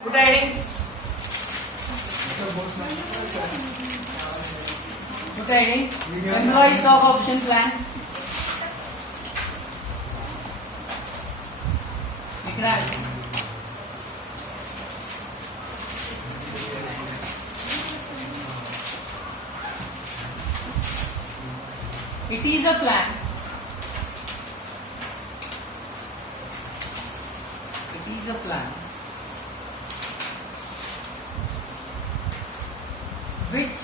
Good heading. Good heading. Employee stock option plan. दिख रहा है? It is a plan. It is a plan which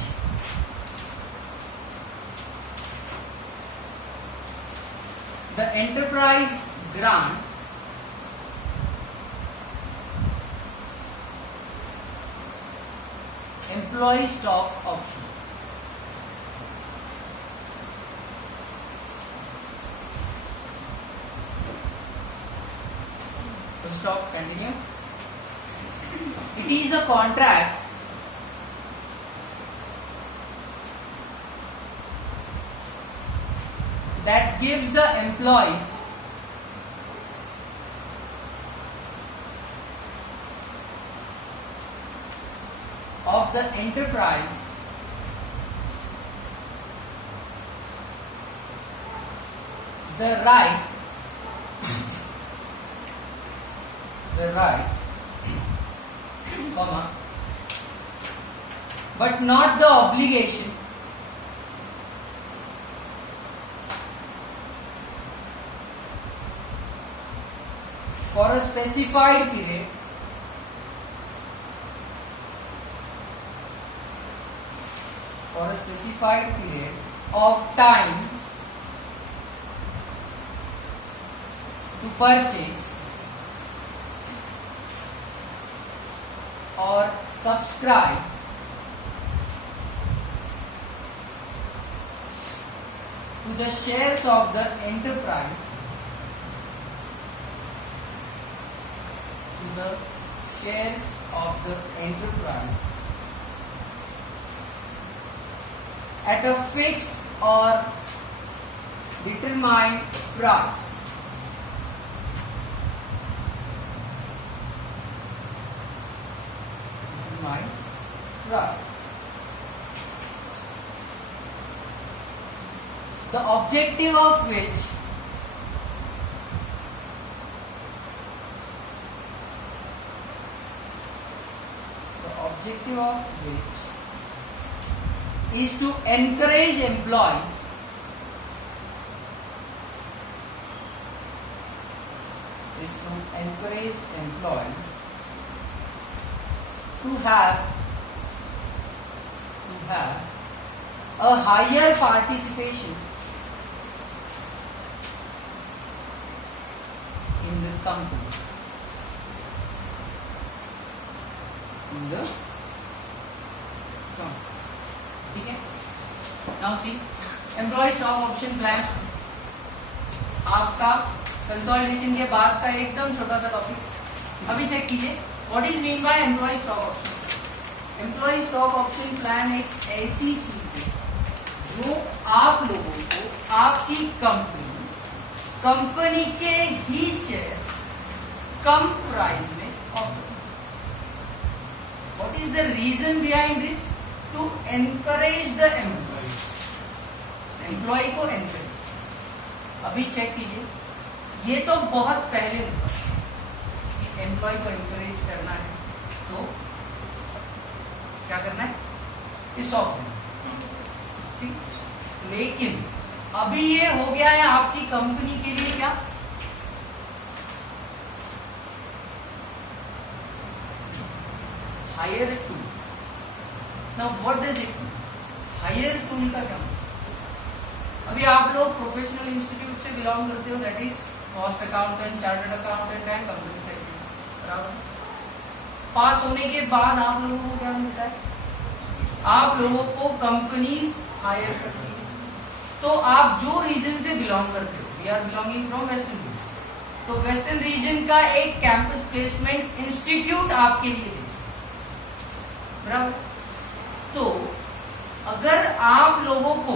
the enterprise grant employee stock option. So stop, continue. It is a contract that gives the employees of the enterprise the right comma, but not the obligation for a specified period of time to purchase or subscribe to the shares of the enterprise at a fixed or determined price. The objective of which is to encourage employees to have a higher participation in the company. ठीक है? Now see, employee stock option plan आपका consolidation के बाद का एकदम छोटा सा topic. अभी चेक कीजिए, what is mean by employee stock option. Employee stock option plan एक ऐसी चीज है जो आप लोगों को आपकी कंपनी के ही शेयर कम प्राइस में offer. What is the reason behind this? To encourage the employee को एनकरेज. अभी चेक कीजिए, ये तो बहुत पहले होता कि एम्प्लॉय को एनकरेज करना है तो क्या करना है, इस ऑप्शन. ठीक, लेकिन अभी ये हो गया है आपकी कंपनी के लिए क्या, hire tool. Now what does it mean? Hire tool का क्या मतलब? अभी आप लोग प्रोफेशनल इंस्टीट्यूट से बिलोंग करते हो, that is cost accountant, chartered accountant and company secretary. बराबर. पास होने के बाद आप लोगों को क्या मिलता है? आप लोगों को कंपनीज हायर करती है. तो आप जो रीजन से बिलोंग करते हो, we are belonging from western region, तो वेस्टर्न रीजन का एक कैंपस प्लेसमेंट इंस्टीट्यूट आपके लिए है. बराबर. तो अगर आप लोगों को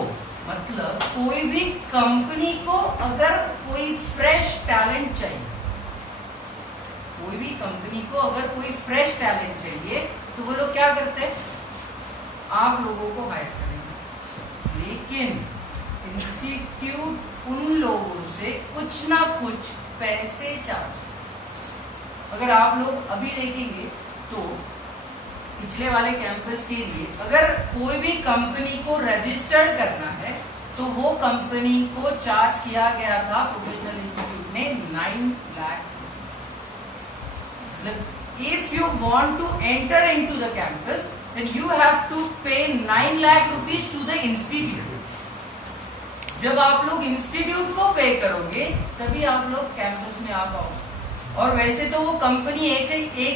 मतलब कोई भी कंपनी को अगर कोई फ्रेश टैलेंट चाहिए, कोई भी कंपनी को अगर कोई फ्रेश टैलेंट क्या करते हैं, आप लोगों को हायर करेंगे, लेकिन इंस्टीट्यूट उन लोगों से कुछ ना कुछ पैसे चार्ज। अगर आप लोग अभी देखेंगे तो पिछले वाले कैंपस के लिए अगर कोई भी कंपनी को रजिस्टर्ड करना है तो वो कंपनी को चार्ज किया गया था प्रोफेशनल इंस्टीट्यूट ने 9 lakh. If you want to enter into the campus then you have to pay 9 lakh rupees to the institute. जब आप लोग इंस्टीट्यूट को पे करोगे तभी आप लोग कैंपस में आ पाओगे। और वैसे तो वो कंपनी एक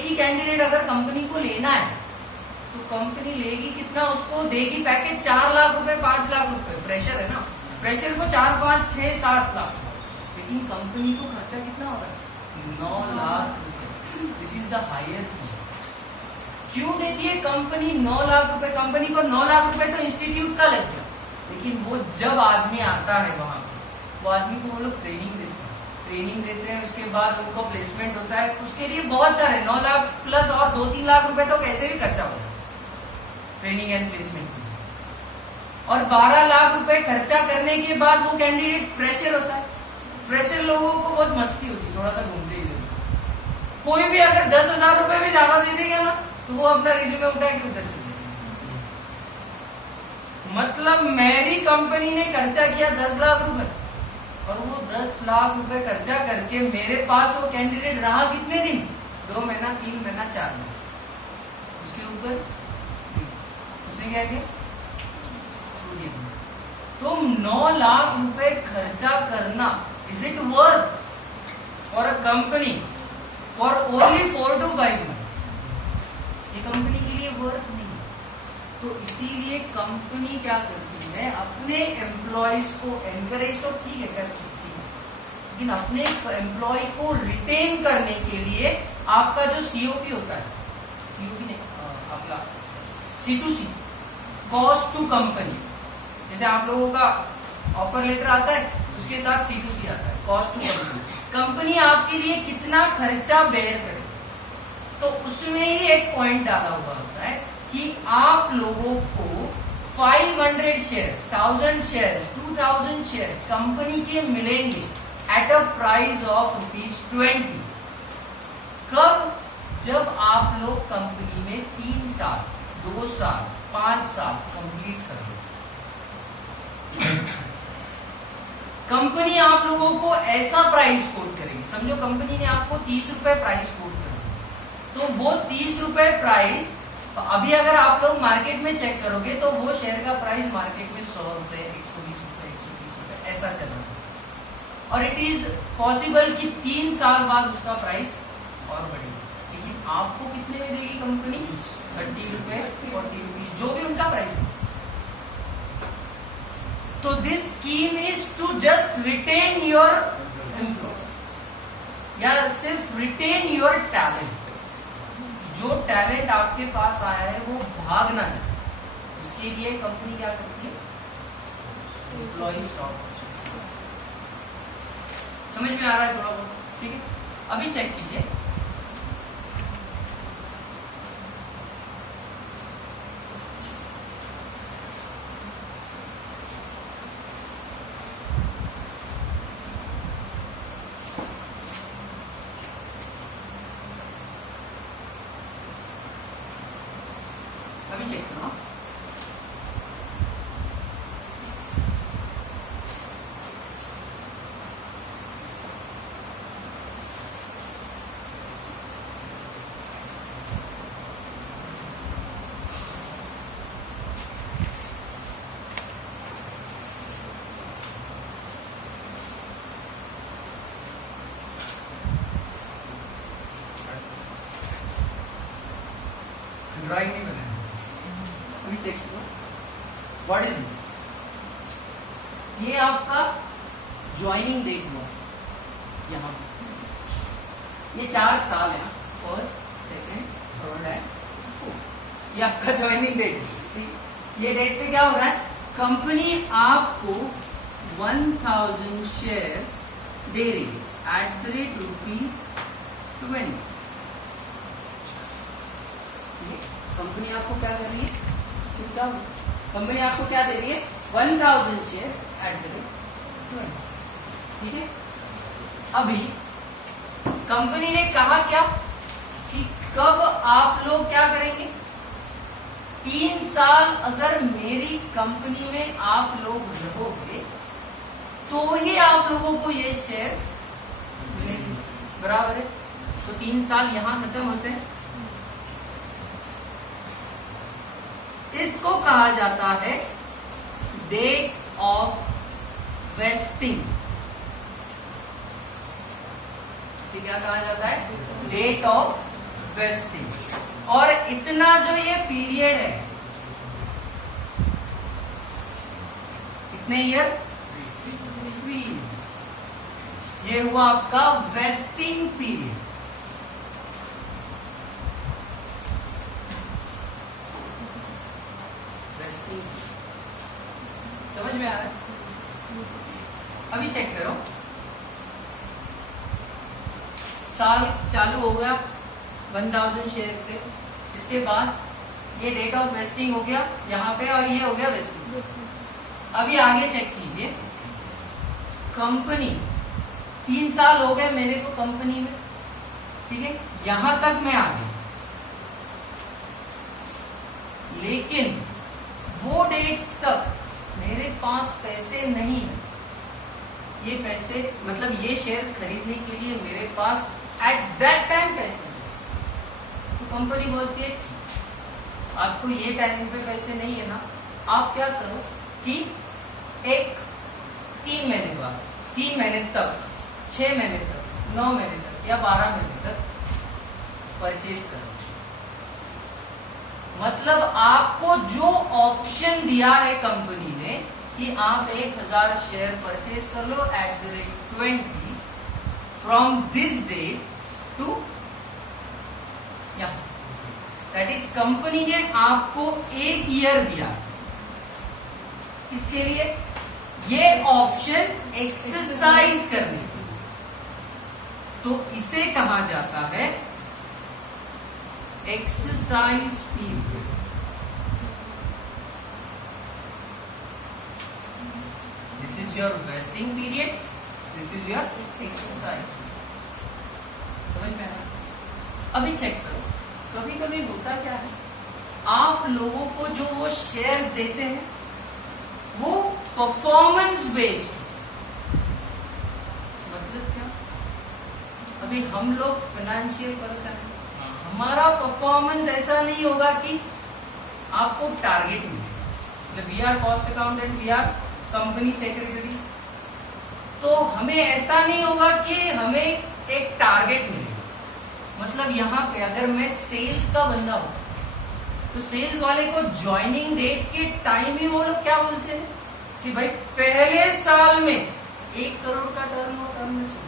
ही कैंडिडेट अगर कंपनी को लेना है तो कंपनी लेगी कितना, उसको देगी पैकेज 4 लाख रुपए 5 लाख रुपए। फ्रेशर है ना, फ्रेशर को 4 5 6 7 लाख, लेकिन कंपनी को खर्चा कितना होगा, 9 लाख रुपए। This is the hire. क्यों देती है कंपनी 9 लाख रुपए? कंपनी को 9 लाख रुपए तो इंस्टीट्यूट का लग गया, लेकिन वो जब आदमी आता है वहां वो आदमी को वो लोग ट्रेनिंग देते हैं, उसके बाद उनको प्लेसमेंट होता है। उसके लिए बहुत सारे 9 लाख प्लस और 2-3 लाख रुपए तो कैसे भी खर्चा होगा ट्रेनिंग एंड प्लेसमेंट में। और 12 लाख रुपए खर्चा करने के बाद वो कैंडिडेट फ्रेशर होता है। फ्रेशर लोगों को बहुत मस्ती होती है, थोड़ा सा घूमते ही रहते। कोई भी अगर 10,000 रुपए भी ज्यादा दे देगा ना तो वो अपना रिज्यूमे उठा के उधर चले जाएगा। मतलब मेरी कंपनी ने खर्चा किया 10 लाख रुपए और वो 10 लाख रुपए खर्चा करके मेरे पास वो कैंडिडेट रहा कितने दिन, 2 महीना 3 महीना 4 महीना। उसके ऊपर उसने क्या किया, तो 9 लाख रुपए खर्चा करना, is it worth for a company for only 4 to 5 months? ये कंपनी के लिए वर्थ नहीं। तो इसीलिए कंपनी क्या करती है, अपने एम्प्लॉयज को एनकरेज तो ठीक है कर सकती है, लेकिन अपने एम्प्लॉय को रिटेन करने के लिए आपका जो सीओपी होता है, सीओपी नहीं आपका C2C, कॉस्ट टू कंपनी, जैसे आप लोगों का ऑफर लेटर आता है उसके साथ C2C आता है, कॉस्ट टू कंपनी। कंपनी आपके लिए कितना खर्चा बेयर करे, तो उसमें ही एक पॉइंट डाला हुआ होता है कि आप लोगों को 500 शेयर्स, 1000 शेयर्स, 2000 शेयर्स कंपनी के मिलेंगे एट अ प्राइस ऑफ ₹20। कब? जब आप लोग कंपनी में 3 साल, 2 साल, 5 साल कंप्लीट करेंगे। कंपनी आप लोगों को ऐसा प्राइस कोट करेगी, समझो कंपनी ने आपको 30 रुपए प्राइस कोट कर, तो वो 30 रुपए प्राइस अभी अगर आप लोग मार्केट में चेक करोगे तो वो शेयर का प्राइस मार्केट में 100 रुपए, 120 रुपए, 130 रुपए ऐसा चल रहा है। और इट इज पॉसिबल कि 3 साल बाद उसका प्राइस और बढ़ेगा, लेकिन आपको कितने में देगी कंपनी? 30 रुपए, 40 रुपीज, जो भी उनका प्राइस है। तो this scheme is to just retain your employee, या सिर्फ रिटेन योर टैलेंट। जो टैलेंट आपके पास आया है वो भाग ना जाए, उसके लिए कंपनी क्या करती है? Employee stock option. समझ में आ रहा है थोड़ा बहुत? ठीक है, अभी चेक कीजिए। अभी चेक करो। ड्राइंग नहीं बनाया, अभी चेक करो। What is this? ये आपका ज्वाइनिंग डेट हुआ यहाँ, ये 4 साल है, first, second, third and fourth, ये आपका ज्वाइनिंग डेट। ये डेट पे क्या हो रहा है? कंपनी आपको 1000 शेयर्स दे रही है एट द रेट ₹20। कंपनी आपको क्या कर रही है, कंपनी आपको क्या दे रही है, 1000 शेयर्स एट द रेट 20। ठीक है, अभी कंपनी ने कहा क्या कि कब आप लोग क्या करेंगे, 3 साल अगर मेरी कंपनी में आप लोग रहोगे तो ही आप लोगों को ये शेयर्स मिलेंगे, बराबर है। तो 3 साल यहां खत्म होते हैं। इसको कहा जाता है डेट ऑफ वेस्टिंग। इसे क्या कहा जाता है, डेट ऑफ वेस्टिंग। और इतना जो ये पीरियड है, कितने ईयर, 3, ये हुआ आपका वेस्टिंग पीरियड। समझ में आ रहा है? अभी चेक करो, साल चालू हो गया 1000 शेयर से, इसके बाद ये डेट ऑफ वेस्टिंग हो गया यहाँ पे और ये हो गया वेस्टिंग। अभी आगे चेक कीजिए, कंपनी 3 साल हो गए मेरे को कंपनी में, ठीक है, यहां तक मैं आ गई, लेकिन वो डेट तक मेरे पास पैसे नहीं है। ये पैसे मतलब ये शेयर्स खरीदने के लिए मेरे पास एट दैट टाइम पैसे नहीं। तो कंपनी बोलती है आपको ये टाइम पे पैसे नहीं है ना, आप क्या करो कि एक 3 महीने बाद, 3 महीने तक, 6 महीने तक, 9 महीने तक या 12 महीने तक परचेज करो। मतलब आपको जो ऑप्शन दिया है कंपनी ने कि आप 1000 शेयर परचेज कर लो at the rate 20 from this date to, that is company ने आपको 1 ईयर दिया। इसके लिए ये ऑप्शन एक्सरसाइज करने, तो इसे कहा जाता है exercise period. This is your vesting period, this is your exercise. समझ में आया? अभी चेक करो, कभी कभी होता क्या है, आप लोगों को जो वो शेयर्स देते हैं वो परफॉर्मेंस बेस्ड। मतलब क्या, अभी हम लोग फाइनेंशियल पर्सन हैं, हमारा परफॉर्मेंस ऐसा नहीं होगा कि आपको टारगेट मिले। मतलब we are cost accountant, we are company secretary, तो हमें ऐसा नहीं होगा कि हमें एक टारगेट मिलेगा। मतलब यहाँ पे अगर मैं सेल्स का बंदा हूं तो सेल्स वाले को ज्वाइनिंग डेट के टाइम ही वो लोग क्या बोलते हैं कि भाई पहले साल में 1 करोड़ का टर्नओवर करना चाहिए।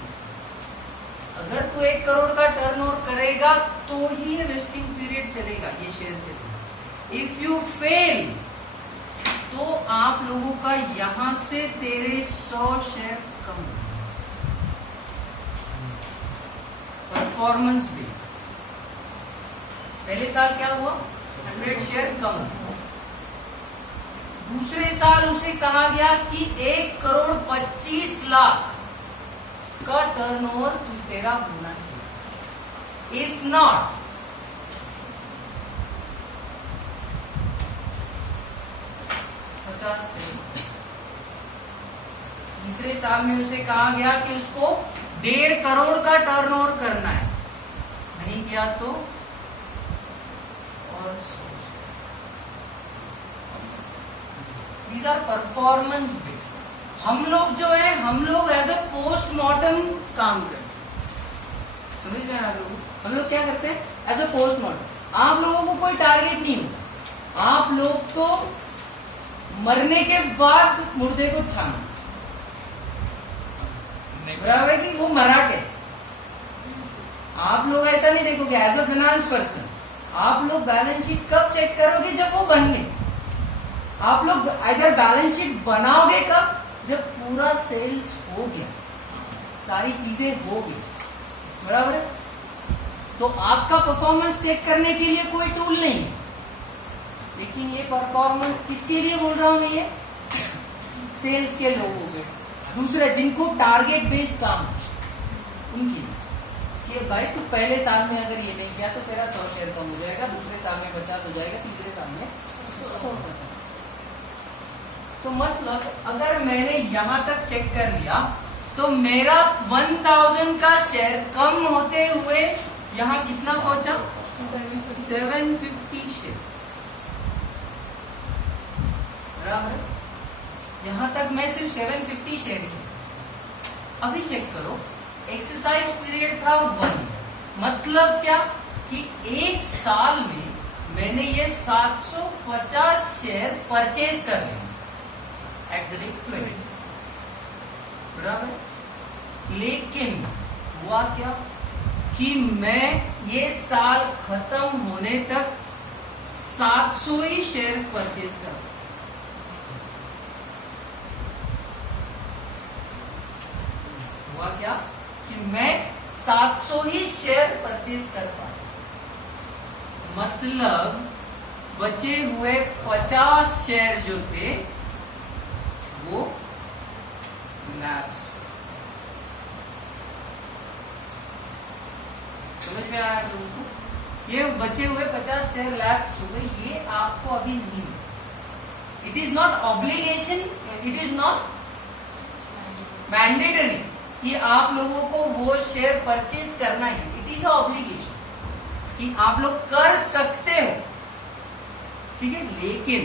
अगर तू 1 करोड़ का टर्नओवर करेगा तो ही वेस्टिंग पीरियड चलेगा, ये शेयर चलेगा। इफ यू फेल तो आप लोगों का यहां से तेरे 100 शेयर कम, परफॉर्मेंस बेस्ड। पहले साल क्या हुआ, 100 शेयर कम। दूसरे साल उसे कहा गया कि 1 करोड़ 25 लाख का टर्नओवर तेरा होना चाहिए। इफ नॉट, तीसरे साल में उसे कहा गया कि उसको 1.5 करोड़ का टर्नओवर करना है, नहीं किया तो और दीज आर परफॉर्मेंस बेस्ड। हम लोग जो है, हम लोग एज ए पोस्टमार्टम काम करते हैं। समझ में आ रहा है? हम लोग क्या करते हैं एज ए पोस्टमार्टम। आप लोगों को कोई टारगेट नहीं हो, आप लोग तो मरने के बाद मुर्दे को छाना, बराबर है कि वो मरा कैसे। आप लोग ऐसा नहीं देखोगे एज अ फाइनेंस पर्सन। आप लोग बैलेंस शीट कब चेक करोगे, जब वो बन गए। आप लोग अगर बैलेंस शीट बनाओगे कब, जब पूरा सेल्स हो गया, सारी चीजें हो गई, बराबर है। तो आपका परफॉर्मेंस चेक करने के लिए कोई टूल नहीं है, लेकिन ये परफॉर्मेंस किसके लिए बोल रहा हूं मैं, ये सेल्स के लोगों के, दूसरे जिनको टारगेट बेस्ड काम उनकी, कि भाई तू पहले साल में अगर ये नहीं किया तो तेरा 100 शेयर कम हो जाएगा, दूसरे साल में 50 हो जाएगा, तीसरे साल में 100 तक। तो मतलब अगर मैंने यहां तक चेक कर लिया तो मेरा 1000 का शेयर कम होते हुए यहां कितना पहुंचा, 750 शेयर, बराबर। यहां तक मैं सिर्फ 750 शेयर किया। अभी चेक करो, एक्सरसाइज पीरियड था 1, मतलब क्या कि एक साल में मैंने ये 750 शेयर परचेज कर लिया एट द रेट 20, बराबर। लेकिन हुआ क्या कि मैं ये साल खत्म होने तक 700 ही शेयर परचेज कर, हुआ क्या कि मैं 700 ही शेयर परचेज कर पाया, मतलब बचे हुए 50 शेयर जो थे वो लैप्स। समझ में आया लोगों को? ये बचे हुए 50 शेयर लैप्स हो गए, ये आपको अभी नहीं, it is not obligation, it is not mandatory कि आप लोगों को वो शेयर परचेज करना है, इट इज ऑब्लिगेशन कि आप लोग कर सकते हो, ठीक है। लेकिन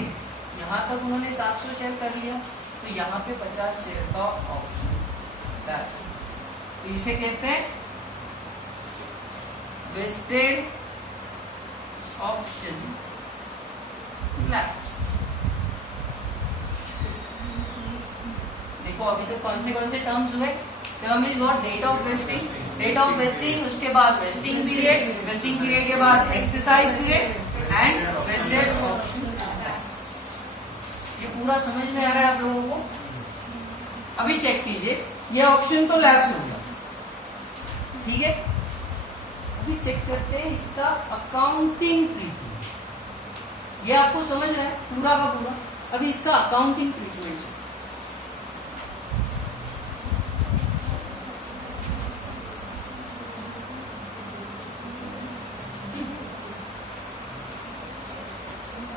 यहां तक उन्होंने 700 शेयर कर लिया तो यहां पे 50 शेयर का ऑप्शन, तो इसे कहते हैं वेस्टेड ऑप्शन लैप्स। देखो अभी तो कौन से टर्म्स हुए, term is what, date of vesting, date of vesting, उसके बाद वेस्टिंग पीरियड, वेस्टिंग पीरियड के बाद exercise period and vested option. ये पूरा समझ में आ रहा है आप लोगों को? अभी चेक कीजिए, ये ऑप्शन तो लैप्स हो गया, ठीक है। अभी चेक करते हैं इसका अकाउंटिंग ट्रीटमेंट, ये आपको समझ रहा है पूरा का पूरा। अभी इसका अकाउंटिंग ट्रीटमेंट,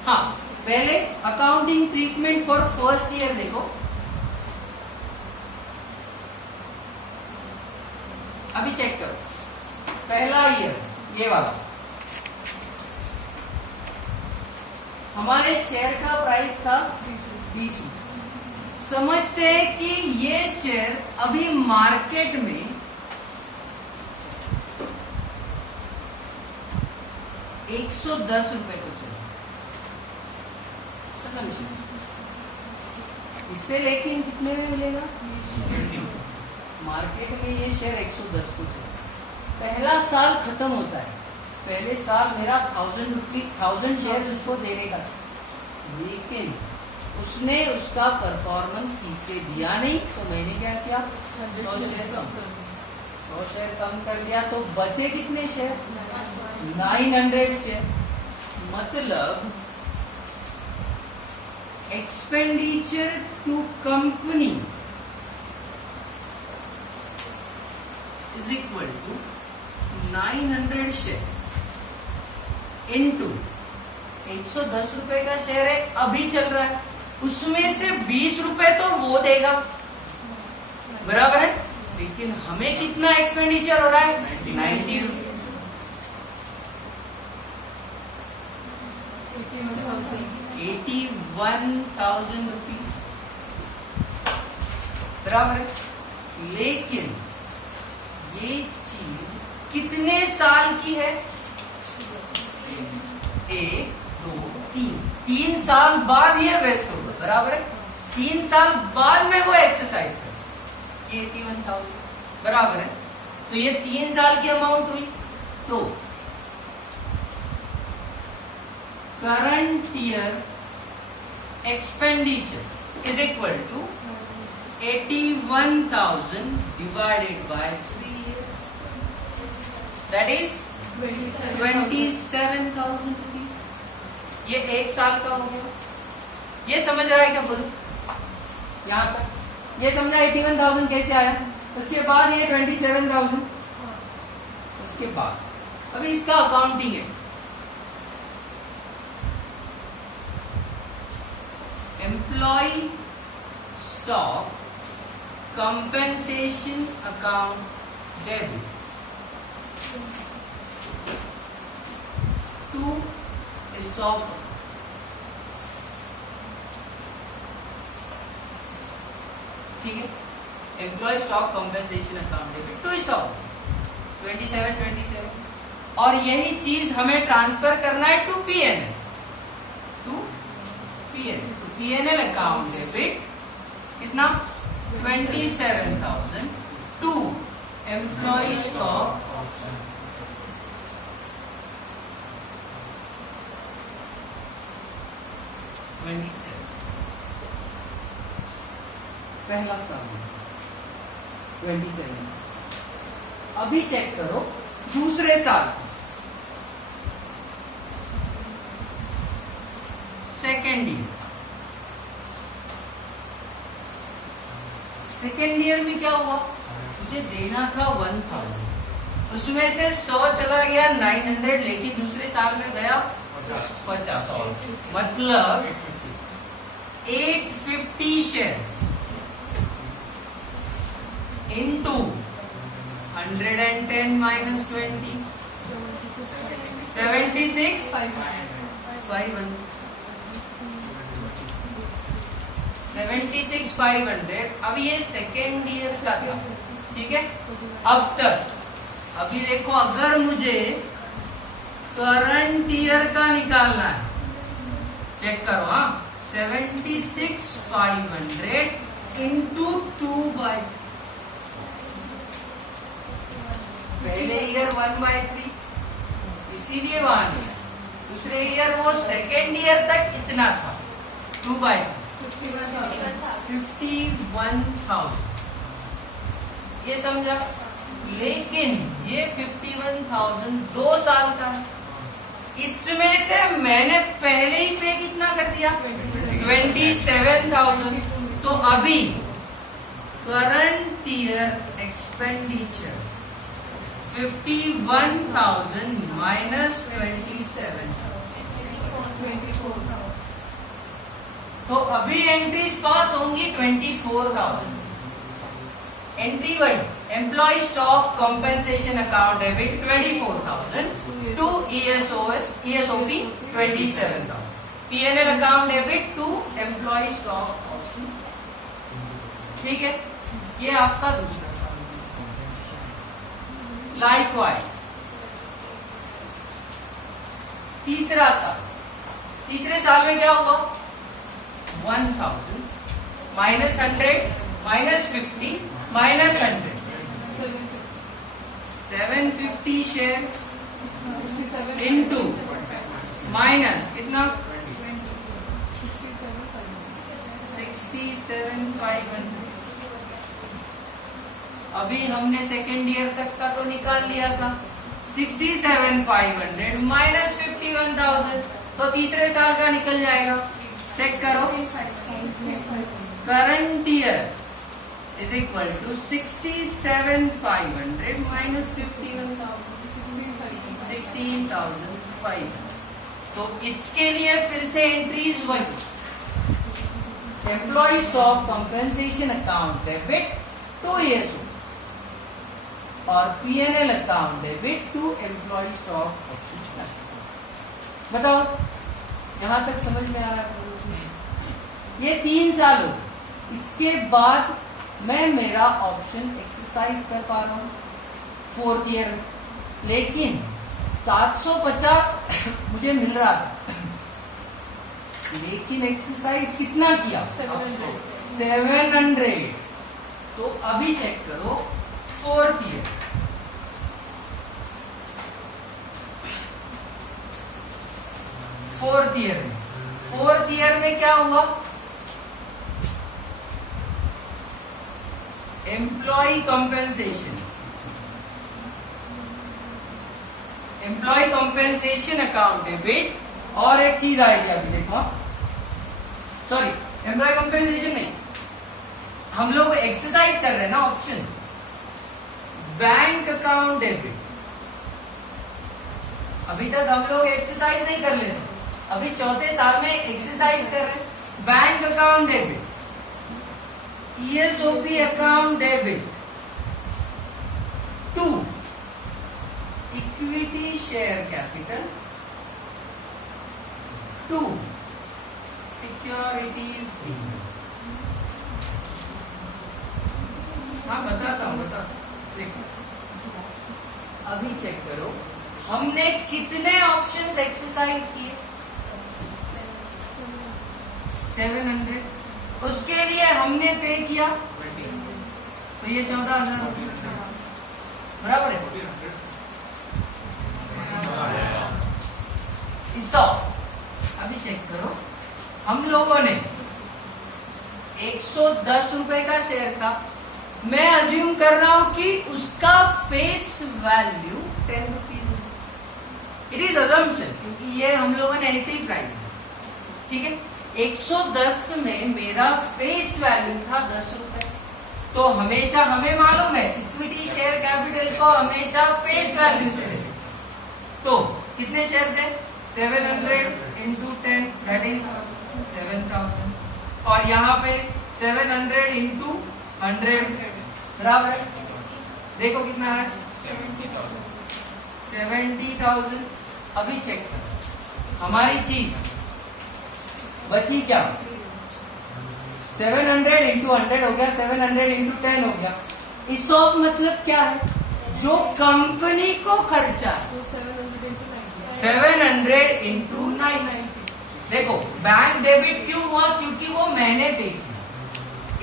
हाँ पहले accounting treatment for first year देखो। अभी चेक करो, पहला ईयर ये वाला, हमारे शेयर का प्राइस था 20। समझते हैं कि ये शेयर अभी मार्केट में 110 रुपए को चल, इससे लेकिन कितने में मिलेगा, मार्केट में ये शेयर 110 को चल। पहला साल खत्म होता है, पहले साल मेरा 1000 शेयर उसको देने का था, लेकिन उसने उसका परफॉर्मेंस ठीक से दिया नहीं, तो मैंने क्या किया, 100 शेयर कम कर दिया, तो बचे कितने शेयर, 900 शेयर। मतलब expenditure to company is equal to 900 shares into 110 रुपए का शेयर है अभी चल रहा है, उसमें से 20 रुपए तो वो देगा, बराबर है। लेकिन हमें कितना एक्सपेंडिचर हो रहा है, 90 रुपीज, 81,000 रुपीज, बराबर है। लेकिन ये चीज कितने साल की है, 1, 2, 3 साल बाद ये वेस्ट होगा, बराबर है। 3 साल बाद में वो एक्सरसाइज कर सकते, 81,000, बराबर है। तो ये 3 साल की अमाउंट हुई, तो current year expenditure is equal to 81,000 divided by 3 years, that is 27,000 rupees, ये 1 साल का हो गया। ये समझ रहा है क्या बोलो? यहां तक ये समझा 81,000 कैसे आया। उसके बाद ये 27,000। उसके बाद अभी इसका अकाउंटिंग है। Employee stock compensation account debit to ESOP। ठीक है, employee stock compensation account debit to ESOP 27 और यही चीज हमें ट्रांसफर करना है to PNL। To PNL account debit कितना 27,000 टू एम्प्लॉय स्टॉक पहला साल 27। अभी चेक करो दूसरे साल सेकेंड ईयर में क्या हुआ? मुझे देना था 1,000, उसमें से 100 चला गया 900, लेकिन दूसरे साल में गया 50। मतलब 850 शेयर्स into 110 minus 20 76,500। अब ये सेकेंड ईयर का था, ठीक है। अब तक अभी देखो, अगर मुझे करंट ईयर का निकालना है, चेक करो। हाँ, 76,500 into 2/3। पहले ईयर 1/3, इसीलिए वहां नहीं। दूसरे ईयर वो सेकेंड ईयर तक इतना था 2/3 51,000। ये समझा? लेकिन ये 51,000 2 साल का है। इसमें से मैंने पहले ही पे कितना कर दिया 27,000। तो अभी करंट ईयर एक्सपेंडिचर 51,000 माइनस 27,000। तो अभी एंट्रीज पास होंगी 24,000। Entry 1 employee stock compensation account debit 24,000 to ESOP 27,000। PNL account debit to employee stock option. ठीक है, ये आपका दूसरा साल। लाइकवाइज तीसरा साल, तीसरे साल में क्या हुआ? 1,000 minus 100 minus 50 minus 100 750 shares into minus कितना 67,500। अभी हमने सेकेंड ईयर तक का तो निकाल लिया था। 67,500 माइनस 51,000 तो तीसरे साल का निकल जाएगा। चेक करो, current year is equal to 67,500 minus 51,000 16,500। तो इसके लिए फिर से एंट्रीज वही, employee stock compensation account debit to ESOP और PNL account debit to employee stock option. बताओ यहां तक समझ में आ रहा है? ये 3 साल हो। इसके बाद मैं मेरा ऑप्शन एक्सरसाइज कर पा रहा हूं 4th ईयर में, लेकिन 750 मुझे मिल रहा था, लेकिन एक्सरसाइज कितना किया 700। तो अभी चेक करो 4th ईयर, फोर्थ ईयर में क्या हुआ? एम्प्लॉय कंपेंसेशन अकाउंट डेबिट और एक चीज आएगी अभी देखो, सॉरी एम्प्लॉय कंपेंसेशन नहीं, हम लोग एक्सरसाइज कर रहे हैं ना ऑप्शन बैंक अकाउंट डेबिट। अभी तक हम लोग एक्सरसाइज नहीं कर लेते, अभी चौथे साल में एक्सरसाइज कर रहे हैं। Bank account debit, ESOP account debit to equity share capital to securities बी। हाँ बताता हूं, अभी चेक करो हमने कितने ऑप्शंस एक्सरसाइज किए, 700। उसके लिए हमने पे किया तो ये 14,000 बराबर है। अभी चेक करो, हम लोगों ने 110 रुपए का शेयर था, मैं अज्यूम कर रहा हूं कि उसका face value 10 rupees. It is assumption, क्योंकि ये हम लोगों ने ऐसे ही प्राइस, ठीक है। 110 में मेरा फेस वैल्यू था 10 रुपए, तो हमेशा हमें मालूम है इक्विटी शेयर कैपिटल को हमेशा फेस वैल्यू से देते। तो कितने शेयर थे, 700 इंटू 10 दैट इज 7,000, और यहाँ पे 700 इंटू 100 बराबर है, देखो कितना है 70,000। अभी चेक करो हमारी चीज बची क्या, 700 इंटू 100 हो गया, 700 इंटू 10 हो गया। ESOP मतलब क्या है, जो कंपनी को खर्चा है, 700 इंटू 9। देखो बैंक डेबिट क्यों हुआ, क्योंकि वो मैंने पे किया।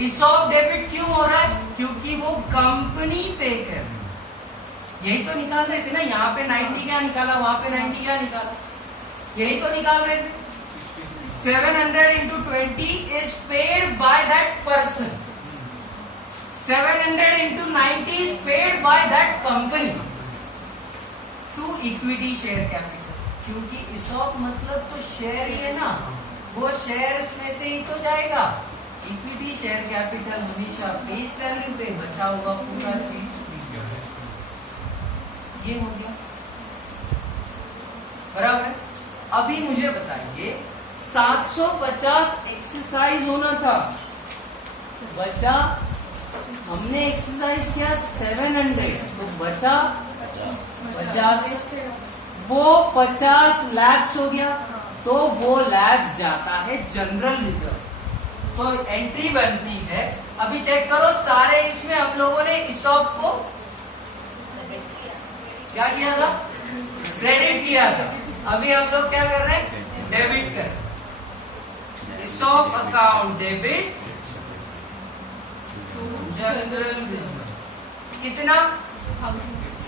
ESOP डेबिट क्यों हो रहा है, क्योंकि वो कंपनी पे कर रही है। यही तो निकाल रहे थे ना, यहाँ पे 90 क्या निकाला, वहां पे 90 क्या निकाला, यही तो निकाल रहे थे। 700 into 20 is paid by that person. 700 into 90 is paid by that company to equity share capital. क्योंकि ESOP मतलब तो शेयर ही है ना, वो शेयर्स में से ही तो जाएगा। इक्विटी शेयर कैपिटल हमेशा फेस वैल्यू पे, बचा हुआ पूरा चीज ये हो गया बराबर है। अभी मुझे बताइए 750 एक्सरसाइज होना था, बचा हमने एक्सरसाइज किया 700, तो बचा 50, वो 50 लैब्स हो गया, तो वो लैब्स जाता है जनरल रिजर्व। तो एंट्री बनती है, अभी चेक करो सारे इसमें हम लोगों ने ESOP को क्या किया था, क्रेडिट किया था। अभी हम लोग क्या कर रहे हैं, डेबिट कर रहे हैं। ESOP account debit to general reserve, कितना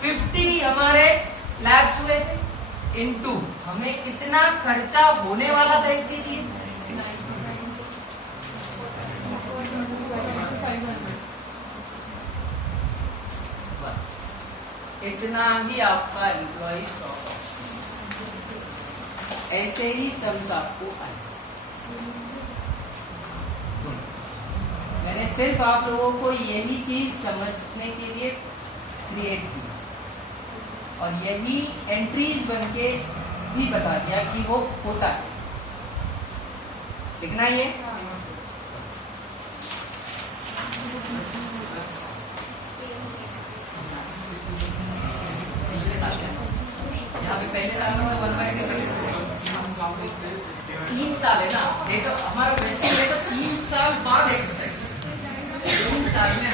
50 हमारे लैब्स हुए थे, इनटू हमें कितना खर्चा होने वाला था इसके लिए, इतना ही आपका एम्प्लॉय स्टॉक ऑप्शन। ऐसे ही सम्स आपको आए। मैंने सिर्फ आप लोगों को यही चीज समझने के लिए क्रिएट की, और यही एंट्रीज बनके भी बता दिया कि वो होता है। लिखना ये यहाँ पे पहले साल में 3 साल है ना, ये तो हमारा वेस्टिंग है, तो 3 साल बाद एक्सरसाइज, 3 साल में